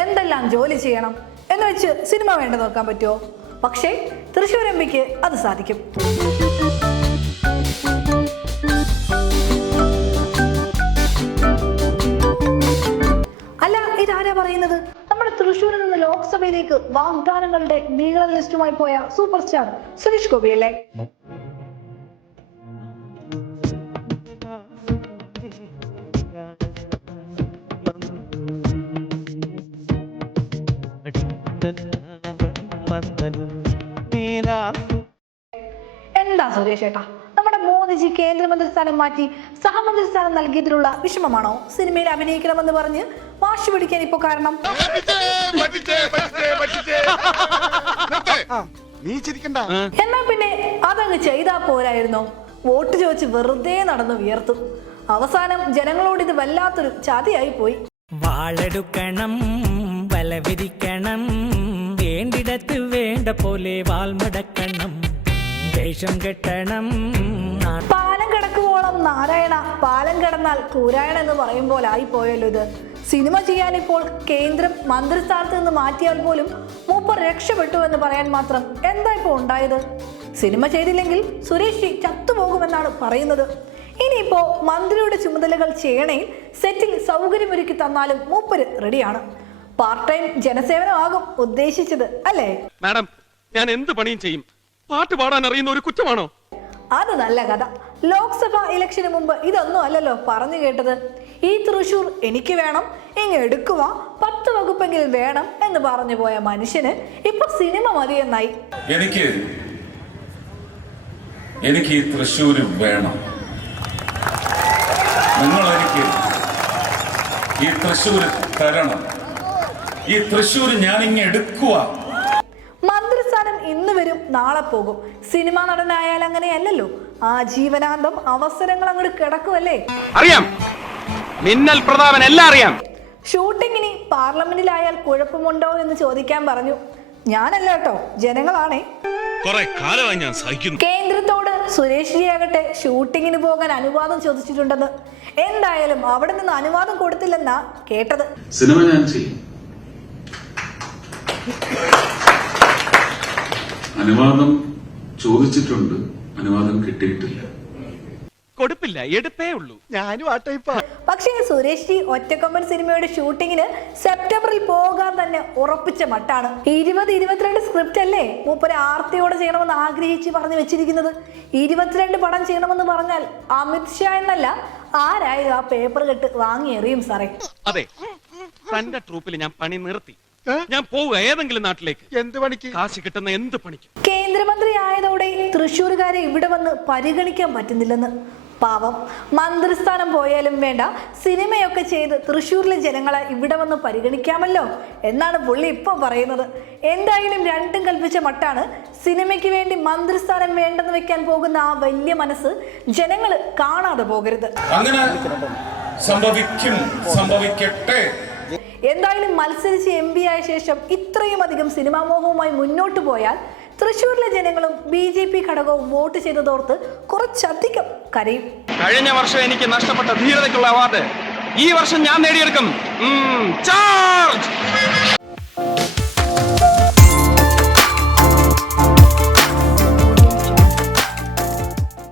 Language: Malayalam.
എന്തെല്ലാം ജോലി ചെയ്യണം എന്ന് വെച്ച് സിനിമ വേണ്ട നോക്കാൻ പറ്റുമോ പക്ഷേ തൃശ്ശൂർ എം പിക്ക് അത് സാധിക്കും. അല്ല ഇതാരാ പറയുന്നത്? നമ്മുടെ തൃശ്ശൂരിൽ നിന്ന് ലോക്സഭയിലേക്ക് വാഗ്ദാനങ്ങളുടെ നീള ലിസ്റ്റുമായി പോയ സൂപ്പർ സ്റ്റാർ സുരേഷ് ഗോപിയല്ലേ? എന്താ സുരേഷ് ഏട്ടാ നമ്മുടെ മോദിജി കേന്ദ്രമന്ത്രി സ്ഥാനം മാറ്റി സഹമന്ത്രി സ്ഥാനം നൽകിയതിലുള്ള വിഷമമാണോ? സിനിമയിൽ അഭിനയിക്കണമെന്ന് പറഞ്ഞ് വാശി പിടിക്കാൻ ഇപ്പൊ കാരണം. നീ ചിരിക്കണ്ട. എന്നാ പിന്നെ അതങ്ങ് ചെയ്താ പോരായിരുന്നോ. വോട്ട് ചോദിച്ച് വെറുതെ നടന്നു വിയർത്തു. അവസാനം ജനങ്ങളോട് ഇത് വല്ലാത്തൊരു ചതിയായി പോയി. വാളെടുക്കണം. വല വിരിക്കണം വേണ്ടിടത്ത് വേണ്ട പോലെ വാൾമടക്കണം ദേഷം കെട്ടണം. പാലം കിടക്കുവോളം നാരായണ പാലം കിടന്നാൽ കൂരായണ എന്ന് പറയും പോലെ ആയി പോയല്ലോ ഇത്. സിനിമ ചെയ്യാൻ ഇപ്പോൾ കേന്ദ്രം മന്ത്രിസ്ഥാനത്ത് നിന്ന് മാറ്റിയാൽ പോലും മൂപ്പർ രക്ഷപ്പെട്ടു എന്ന് പറയാൻ മാത്രം എന്താ ഇപ്പോൾ ഉണ്ടായത്? സിനിമ ചെയ്തില്ലെങ്കിൽ സുരേഷ് ചത്തുപോകുമെന്നാണ് പറയുന്നത്. ഇനിയിപ്പോ മന്ത്രിയുടെ ചുമതലകൾ ചെയ്യണേ സെറ്റിൽ സൗകര്യമൊരുക്കി തന്നാലും മൂപ്പര് റെഡിയാണ് പാർട്ട് ടൈം ജനസേവനമാകും ഉദ്ദേശിച്ചത് അല്ലേ? മാഡം ഞാൻ എന്ത് പണിയും ചെയ്യും? പാട്ട് പാടാൻ അറിയുന്ന ഒരു കുറ്റമാണോ? അത് നല്ല കഥ. ലോക്സഭ ഇലക്ഷന് മുമ്പ് ഇതൊന്നും അല്ലല്ലോ പറഞ്ഞു കേട്ടത്. ഈ തൃശൂർ എനിക്ക് വേണം ഇങ്ങ് എടുക്കുക പത്ത് വകുപ്പെങ്കിലും വേണം എന്ന് പറഞ്ഞു പോയ മനുഷ്യന് ഇപ്പൊ സിനിമ മതി എന്നായി എനിക്ക് എനിക്ക് ഈ തൃശൂരും വേണം. നിങ്ങൾ എനിക്ക് ഈ തൃശൂർ തരണം. ഈ തൃശ്ശൂർ ഞാൻ ഇങ്ങനെ എടുക്കുക മന്ത്രിസ്ഥാനം ഇന്ന് വരും നാളെ പോകും. സിനിമ നടനായാൽ അങ്ങനെയല്ലല്ലോ. ആ ജീവനാന്തം അവസരങ്ങൾ അങ്ങോട്ട് കിടക്കുമല്ലേ അറിയാം. മിന്നൽ പ്രതാപൻ എല്ലാം അറിയാം. ഷൂട്ടിങ്ങിന് പാർലമെന്റിലായാൽ കുഴപ്പമുണ്ടോ എന്ന് ചോദിക്കാൻ പറഞ്ഞു. ഞാനല്ല കേട്ടോ ജനങ്ങളാണേ. കൊറേ കാലമായി ഞാൻ സഹിക്കുന്നു. കേന്ദ്രത്തോട് സുരേഷ് ജി ആകട്ടെ ഷൂട്ടിങ്ങിന് പോകാൻ അനുവാദം ചോദിച്ചിട്ടുണ്ടെന്ന്. എന്തായാലും അവിടെ നിന്ന് അനുവാദം കൊടുത്തില്ലെന്നാ കേട്ടത്. സിനിമ ഞാൻ ചെയ്യും. അനുവാദം ചോദിച്ചിട്ടുണ്ട് അനുവാദം കിട്ടിയിട്ടില്ല. കൊടുപ്പില്ല എടുപ്പേ ഉള്ളൂ. ഞാനും ആ ടൈപ്പാ പക്ഷേ സുരേഷ് ജി ഒറ്റക്കൊമ്പൻ സിനിമയുടെ ഷൂട്ടിങ്ങിന് സെപ്റ്റംബറിൽ പോകാൻ തന്നെ ഉറപ്പിച്ച മട്ടാണ്. ഇരുപത് ഇരുപത്തിരണ്ട് സ്ക്രിപ്റ്റ് അല്ലേ മൂപ്പര് ആർത്തിയോടെ ചെയ്യണമെന്ന് ആഗ്രഹിച്ച് പറഞ്ഞു വെച്ചിരിക്കുന്നത്? ഇരുപത്തിരണ്ട് പടം ചെയ്യണമെന്ന് പറഞ്ഞാൽ അമിത് ഷാ എന്നല്ല ആരായാലും ആ പേപ്പർ കെട്ട് വാങ്ങിയെറിയും സാറേ. അതെ തന്റെ ട്രൂപ്പിൽ ഞാൻ പണി നിർത്തി. ഞാൻ പോവുക ഏതെങ്കിലും നാട്ടിലേക്ക്. എന്ത് പണിക്ക്? കാശ് കിട്ടുന്ന എന്ത് പണിക്ക്? കേന്ദ്രമന്ത്രി ആയതോടെ തൃശ്ശൂരുകാരെ ഇവിടെ വന്ന് പരിഗണിക്കാൻ പറ്റുന്നില്ലെന്ന്. പാവം. മന്ത്രിസ്ഥാനം പോയാലും വേണ്ട സിനിമയൊക്കെ ചെയ്ത് തൃശ്ശൂരിലെ ജനങ്ങളെ ഇവിടെ വന്ന് പരിഗണിക്കാമല്ലോ? എന്നാണ് പുള്ളി ഇപ്പോൾ പറയുന്നത്. എന്തായാലും രണ്ടും കൽപ്പിച്ച മട്ടാണ് സിനിമയ്ക്ക് വേണ്ടി മന്ത്രിസ്ഥാനം വേണ്ടെന്ന് വെക്കാൻ പോകുന്ന ആ വലിയ മനസ്സ് ജനങ്ങൾ കാണാതെ പോകരുത്. അങ്ങനെ സംഭവിക്കും സംഭവിക്കട്ടെ. എന്തായാലും മത്സരിച്ച് എം പി ആയ ശേഷം ഇത്രയും അധികം സിനിമാ മോഹവുമായി മുന്നോട്ട് പോയാൽ തൃശ്ശൂരിലെ ജനങ്ങളും ബി ജെ പി ഘടകവും വോട്ട് ചെയ്തതോർത്ത് കുറച്ചധികം കരയും. കഴിഞ്ഞ വർഷം എനിക്ക് നഷ്ടപ്പെട്ട ധീരതയ്ക്കുള്ള അവാർഡ്. ഈ വർഷം ഞാൻ നേടിയെടുക്കും.